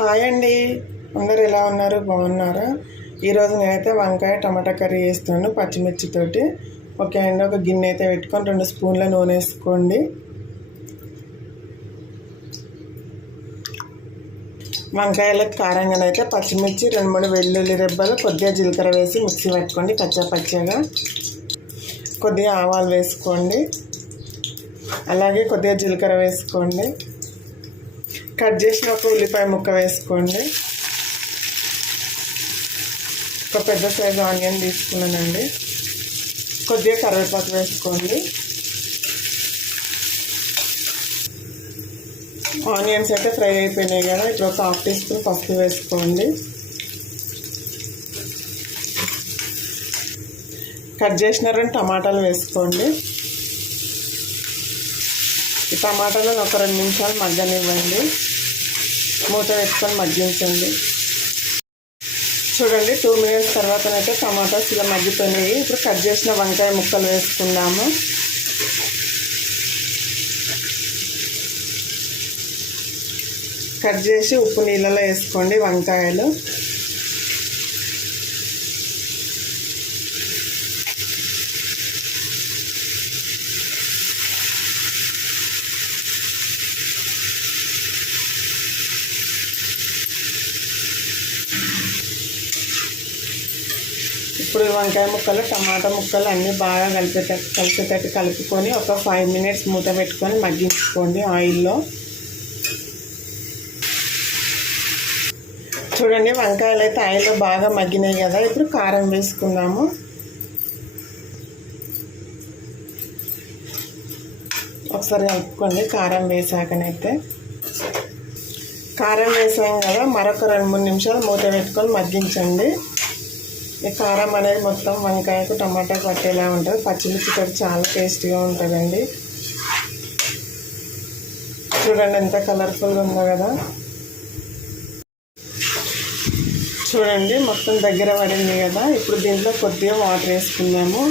Hi అండి, అందరు ఎలా ఉన్నారు? బాగున్నారా? ఈరోజు నేనైతే వంకాయ టమాటా కర్రీ చేస్తున్నాను పచ్చిమిర్చితోటి. ఓకే అండి, ఒక గిన్నె అయితే పెట్టుకొని 2 స్పూన్ల నూనె వేసుకోండి. వంకాయలకు కారంగానైతే పచ్చిమిర్చి, 2-3 వెల్లుల్లి రెబ్బలు, కొద్దిగా జీలకర్ర వేసి మిక్సీ పెట్టుకోండి పచ్చగా. కొద్దిగా ఆవాలు వేసుకోండి, అలాగే కొద్దిగా జీలకర్ర వేసుకోండి. కట్ చేసిన ఒక ఉల్లిపాయ ముక్క వేసుకోండి. ఒక పెద్ద సైజు ఆనియన్ తీసుకున్నానండి. కొద్దిగా కరివేపాకు వేసుకోండి. ఆనియన్స్ అయితే ఫ్రై అయిపోయినాయి కదా, ఇప్పుడు ఒక 1/2 టీ స్పూన్ పసుపు వేసుకోండి. కట్ చేసిన 2 టమాటాలు వేసుకోండి. ఈ టమాటాలను ఒక 2 నిమిషాలు మగ్గనివ్వండి. మూత పెట్టుకొని మగ్గించండి. చూడండి, 2 మినిట్స్ తర్వాతనైతే టమాటాస్ ఇలా మగ్గిపోయినాయి. ఇప్పుడు కట్ చేసిన వంకాయ ముక్కలు వేసుకుందాము. కట్ చేసి ఉప్పు నీళ్ళలో వేసుకోండి వంకాయలు. ఇప్పుడు వంకాయ ముక్కలు టమాటా ముక్కలు అన్నీ బాగా కలిపేటట్టు కలుపుకొని ఒక 5 మినిట్స్ మూత పెట్టుకొని మగ్గించుకోండి ఆయిల్లో. చూడండి, వంకాయలు అయితే ఆయిల్లో బాగా మగ్గినాయి కదా. ఇప్పుడు కారం వేసుకుందాము. ఒకసారి కలుపుకోండి. కారం వేసాకనైతే కారం వేసాం కదా, మరొక 2-3 నిమిషాలు మూత పెట్టుకొని మగ్గించండి. ఈ కారం అనేది మొత్తం వంకాయకు టమాటాకు పట్టేలా ఉంటుంది. పచ్చిమిర్చితో చాలా టేస్టీగా ఉంటుందండి. చూడండి ఎంత కలర్ఫుల్గా ఉందో కదా. చూడండి, మొత్తం దగ్గర పడింది కదా. ఇప్పుడు దీంట్లో కొద్దిగా వాటర్ వేసుకుందాము.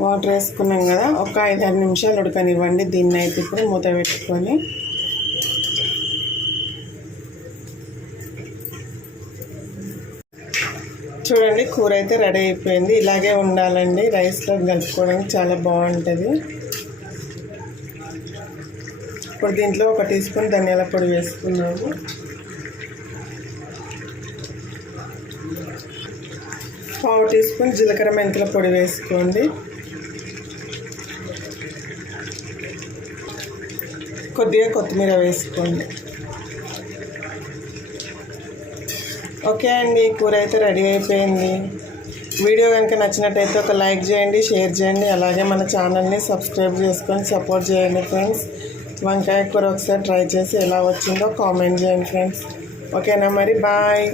వాటర్ వేసుకున్నాం కదా, ఒక 5-6 నిమిషాలు ఉడకనివ్వండి. దీన్ని అయితే ఇప్పుడు మూత పెట్టుకొని చూడండి, కూర అయితే రెడీ అయిపోయింది. ఇలాగే ఉండాలండి, రైస్లో కలుపుకోవడానికి చాలా బాగుంటుంది. ఇప్పుడు దీంట్లో 1 టీ స్పూన్ ధనియాల పొడి వేసుకున్నాము. ½ టీ స్పూన్ జీలకర్ర మెంతుల పొడి వేసుకోండి. కొద్దిగా కొత్తిమీర వేసుకోండి. ఓకే అండి, కూర అయితే రెడీ అయిపోయింది. వీడియో కనుక నచ్చినట్టయితే ఒక లైక్ చేయండి, షేర్ చేయండి, అలాగే మన ఛానల్ని సబ్స్క్రైబ్ చేసుకొని సపోర్ట్ చేయండి ఫ్రెండ్స్. వంకాయ కూర ఒకసారి ట్రై చేసి ఎలా వచ్చిందో కామెంట్ చేయండి ఫ్రెండ్స్. ఓకేనా మరి, బాయ్.